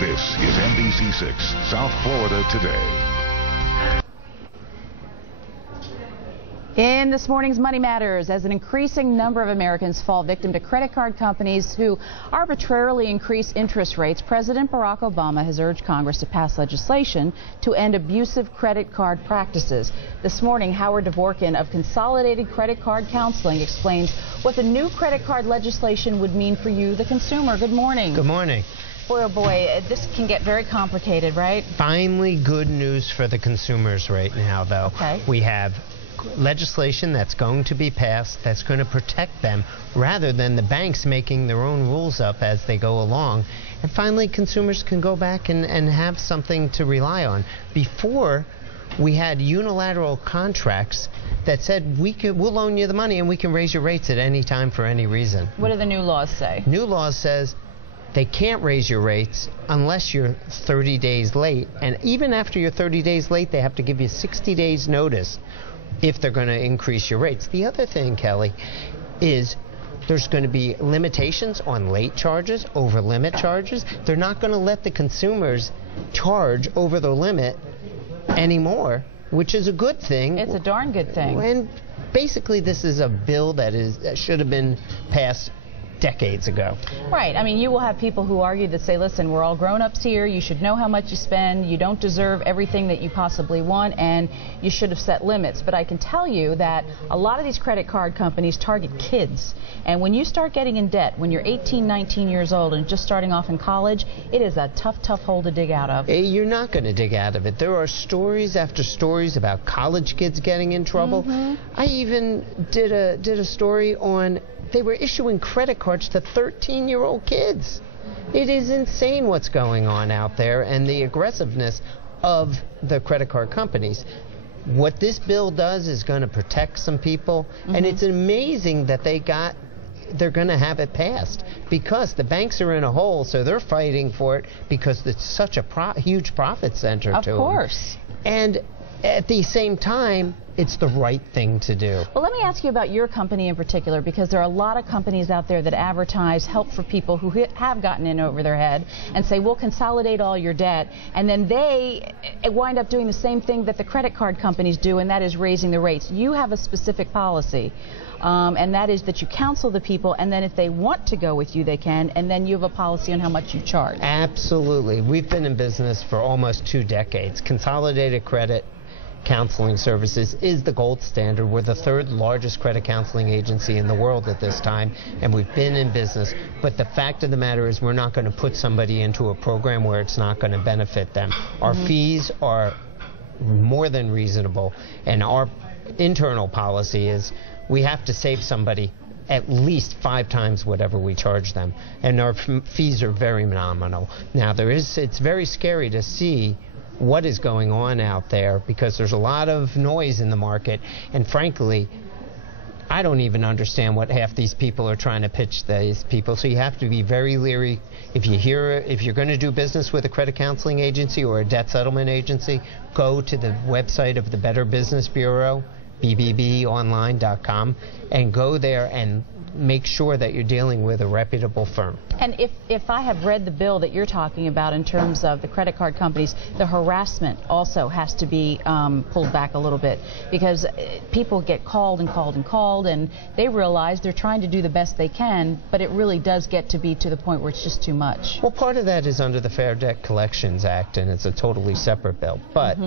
This is NBC 6 South Florida Today. In this morning's Money Matters, as an increasing number of Americans fall victim to credit card companies who arbitrarily increase interest rates, President Barack Obama has urged Congress to pass legislation to end abusive credit card practices. This morning, Howard Dvorkin of Consolidated Credit Card Counseling explains what the new credit card legislation would mean for you, the consumer. Good morning. Good morning. Boy, oh boy, this can get very complicated, right? Finally, good news for the consumers right now, though. Okay. We have legislation that's going to be passed that's going to protect them rather than the banks making their own rules up as they go along. And finally, consumers can go back and have something to rely on. Before, we had unilateral contracts that said we'll loan you the money and we can raise your rates at any time for any reason. What do the new laws say? New laws says they can't raise your rates unless you're 30 days late. And even after you're 30 days late, they have to give you 60 days notice if they're going to increase your rates. The other thing, Kelly, is there's going to be limitations on late charges, over limit charges. They're not going to let the consumers charge over the limit anymore, which is a good thing. It's a darn good thing. And basically, this is a bill that should have been passed decades ago. Right. I mean, you will have people who argue that say, listen, we're all grown-ups here. You should know how much you spend. You don't deserve everything that you possibly want, and you should have set limits. But I can tell you that a lot of these credit card companies target kids. And when you start getting in debt, when you're 18, 19 years old and just starting off in college, it is a tough, tough hole to dig out of. You're not going to dig out of it. There are stories after stories about college kids getting in trouble. I even did a story on they were issuing credit cards to 13-year-old kids. It is insane what's going on out there and the aggressiveness of the credit card companies. What this bill does is going to protect some people, and it's amazing that they're going to have it passed because the banks are in a hole, so they're fighting for it because it's such a huge profit center to them. Of course. And at the same time, it's the right thing to do. Well, let me ask you about your company in particular, because there are a lot of companies out there that advertise help for people who have gotten in over their head and say, we'll consolidate all your debt, and then they wind up doing the same thing that the credit card companies do, and that is raising the rates. You have a specific policy, and that is that you counsel the people, and then if they want to go with you, they can, and then you have a policy on how much you charge. Absolutely. We've been in business for almost 2 decades. Consolidated Credit Counseling Services is the gold standard. We're the 3rd largest credit counseling agency in the world at this time, and we've been in business. But the fact of the matter is we're not going to put somebody into a program where it's not going to benefit them. Our fees are more than reasonable, and our internal policy is we have to save somebody at least 5 times whatever we charge them, and our fees are very nominal. Now, it's very scary to see what is going on out there because there's a lot of noise in the market, and frankly, I don't even understand what half these people are trying to pitch these people. So you have to be very leery. If you're going to do business with a credit counseling agency or a debt settlement agency, go to the website of the Better Business Bureau, bbbonline.com, and go there and make sure that you're dealing with a reputable firm. And if I have read the bill that you're talking about in terms of the credit card companies, the harassment also has to be pulled back a little bit, because people get called and called and called, and they realize they're trying to do the best they can, but it really does get to be to the point where it's just too much. Well, part of that is under the Fair Debt Collections Act, and it's a totally separate bill. But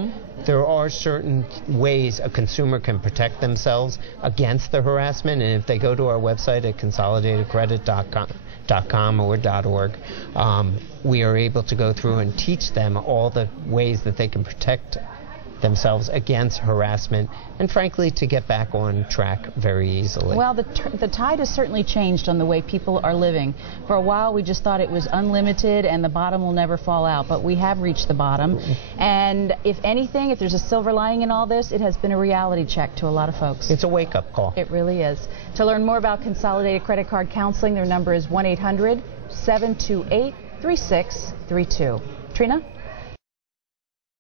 there are certain ways a consumer can protect themselves against the harassment, and if they go to our website at consolidatedcredit.com or .org, we are able to go through and teach them all the ways that they can protect themselves against harassment and, frankly, to get back on track very easily. Well, the tide has certainly changed on the way people are living. For a while, we just thought it was unlimited and the bottom will never fall out, but we have reached the bottom. And if anything, if there's a silver lining in all this, it has been a reality check to a lot of folks. It's a wake-up call. It really is. To learn more about Consolidated Credit Card Counseling, their number is 1-800-728-3632. Trina?